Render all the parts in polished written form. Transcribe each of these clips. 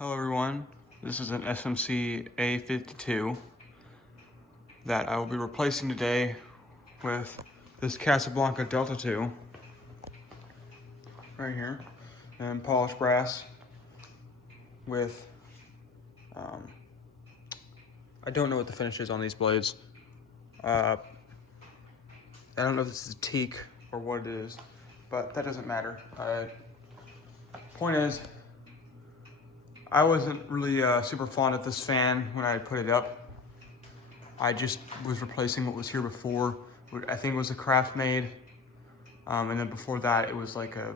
Hello everyone, this is an SMC A52 that I will be replacing today with this Casablanca Delta II right here, and polished brass with, I don't know what the finish is on these blades. I don't know if this is teak or what it is, but that doesn't matter. Point is, I wasn't really super fond of this fan when I put it up. I just was replacing what was here before. I think it was a craft made. And then before that, it was like a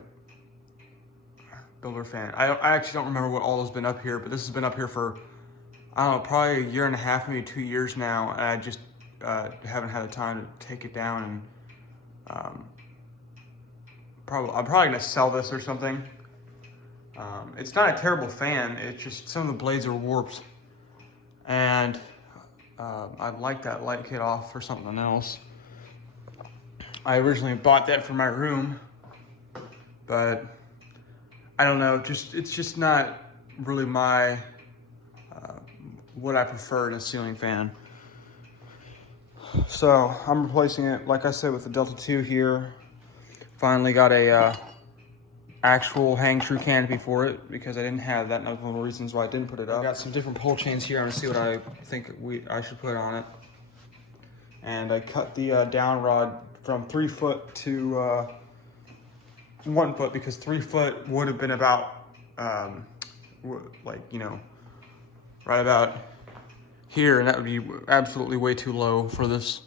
builder fan. I actually don't remember what all has been up here, but this has been up here for, I don't know, probably a year and a half, maybe 2 years now. And I just haven't had the time to take it down. And I'm probably gonna sell this or something. It's not a terrible fan, it's just some of the blades are warped. And I'd like that light kit off for something else. I originally bought that for my room, but I don't know, it's just not really my, what I prefer in a ceiling fan. So I'm replacing it, like I said, with the Delta II here. Finally got a actual hang true canopy for it because I didn't have that. And that was one of the reasons why I didn't put it up. I got some different pole chains here. I'm gonna see what I think I should put on it. And I cut the down rod from 3 foot to 1 foot because 3 foot would have been about like, you know, right about here, and that would be absolutely way too low for this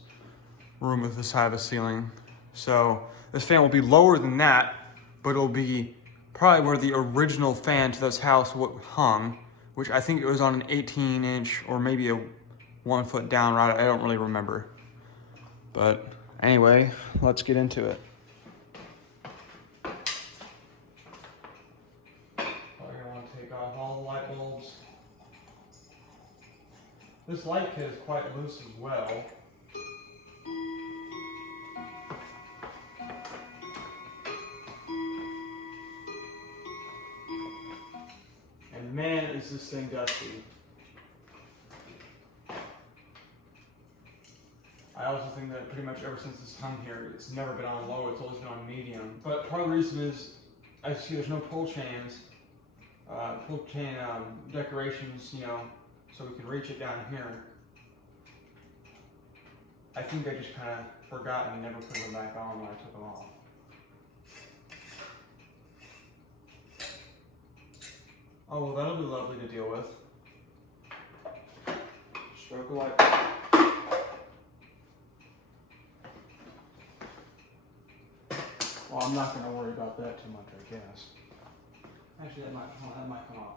room with this high of a ceiling. So this fan will be lower than that, but it'll be probably where the original fan to this house hung, which I think it was on an 18-inch or maybe a 1 foot down rod. I don't really remember. But anyway, let's get into it. Probably gonna want to take off all the light bulbs. This light kit is quite loose as well. And man, is this thing dusty. I also think that pretty much ever since it's hung here, it's never been on low, it's always been on medium. But part of the reason is, I see there's no pull chains, decorations, you know, so we can reach it down here. I think I just kind of forgot and never put them back on when I took them off. Oh, well, that'll be lovely to deal with. Stroke a light. Well, I'm not going to worry about that too much, I guess. Actually, that might come off.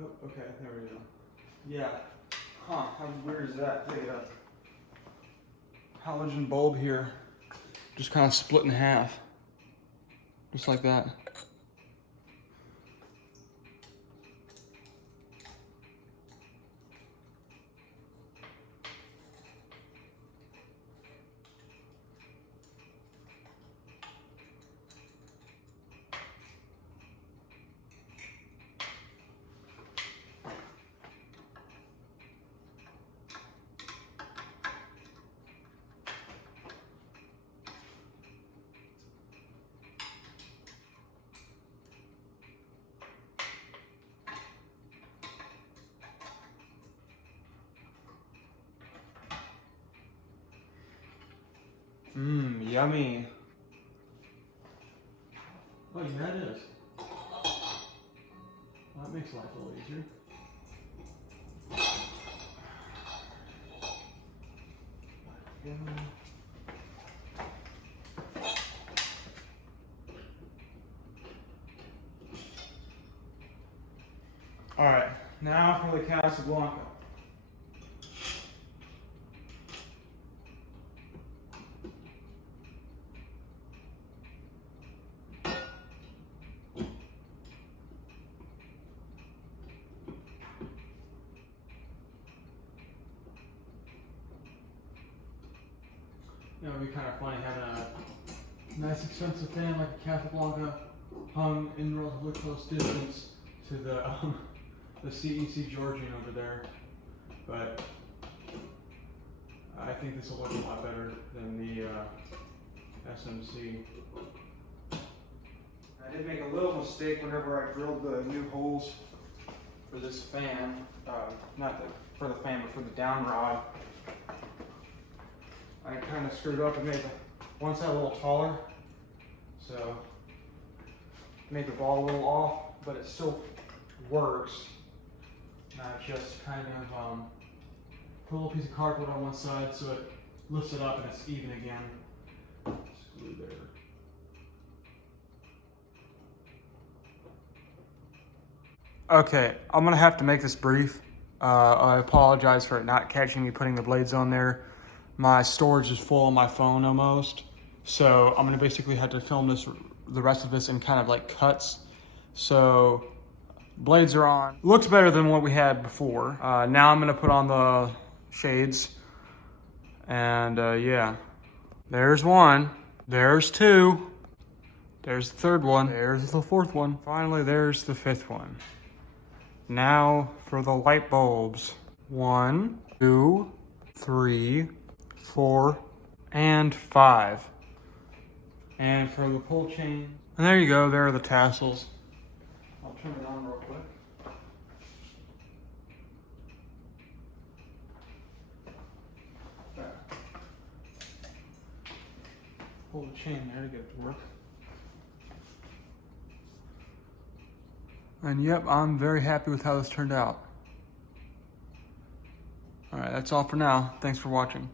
Oh, okay, there we go. Yeah. Huh, how weird is that? Look at that halogen bulb here. Just kind of split in half. Just like that. Mmm, yummy. Oh, yeah, it is. Well, that makes life a little easier. All right, now for the Casablanca. You know, it'd be kind of funny having a nice expensive fan like a Casablanca hung in relatively close distance to the CEC Georgian over there. But I think this will look a lot better than the SMC. I did make a little mistake whenever I drilled the new holes for this fan, for the fan, but for the down rod. I kind of screwed up and made one side a little taller, so made the ball a little off, but it still works. And I just kind of put a little piece of cardboard on one side so it lifts it up and it's even again. Screw there. Okay, I'm gonna have to make this brief. I apologize for it not catching me putting the blades on there. My storage is full on my phone almost. So I'm gonna basically have to film the rest of this in kind of like cuts. So blades are on. Looks better than what we had before. Now I'm gonna put on the shades. And yeah, there's one, there's two, there's the third one, there's the fourth one. Finally, there's the fifth one. Now for the light bulbs. 1, 2, 3, 4, and 5. And for the pull chain. And there you go, there are the tassels. I'll turn it on real quick. Pull the chain there to get it to work. And yep, I'm very happy with how this turned out. All right, that's all for now. Thanks for watching.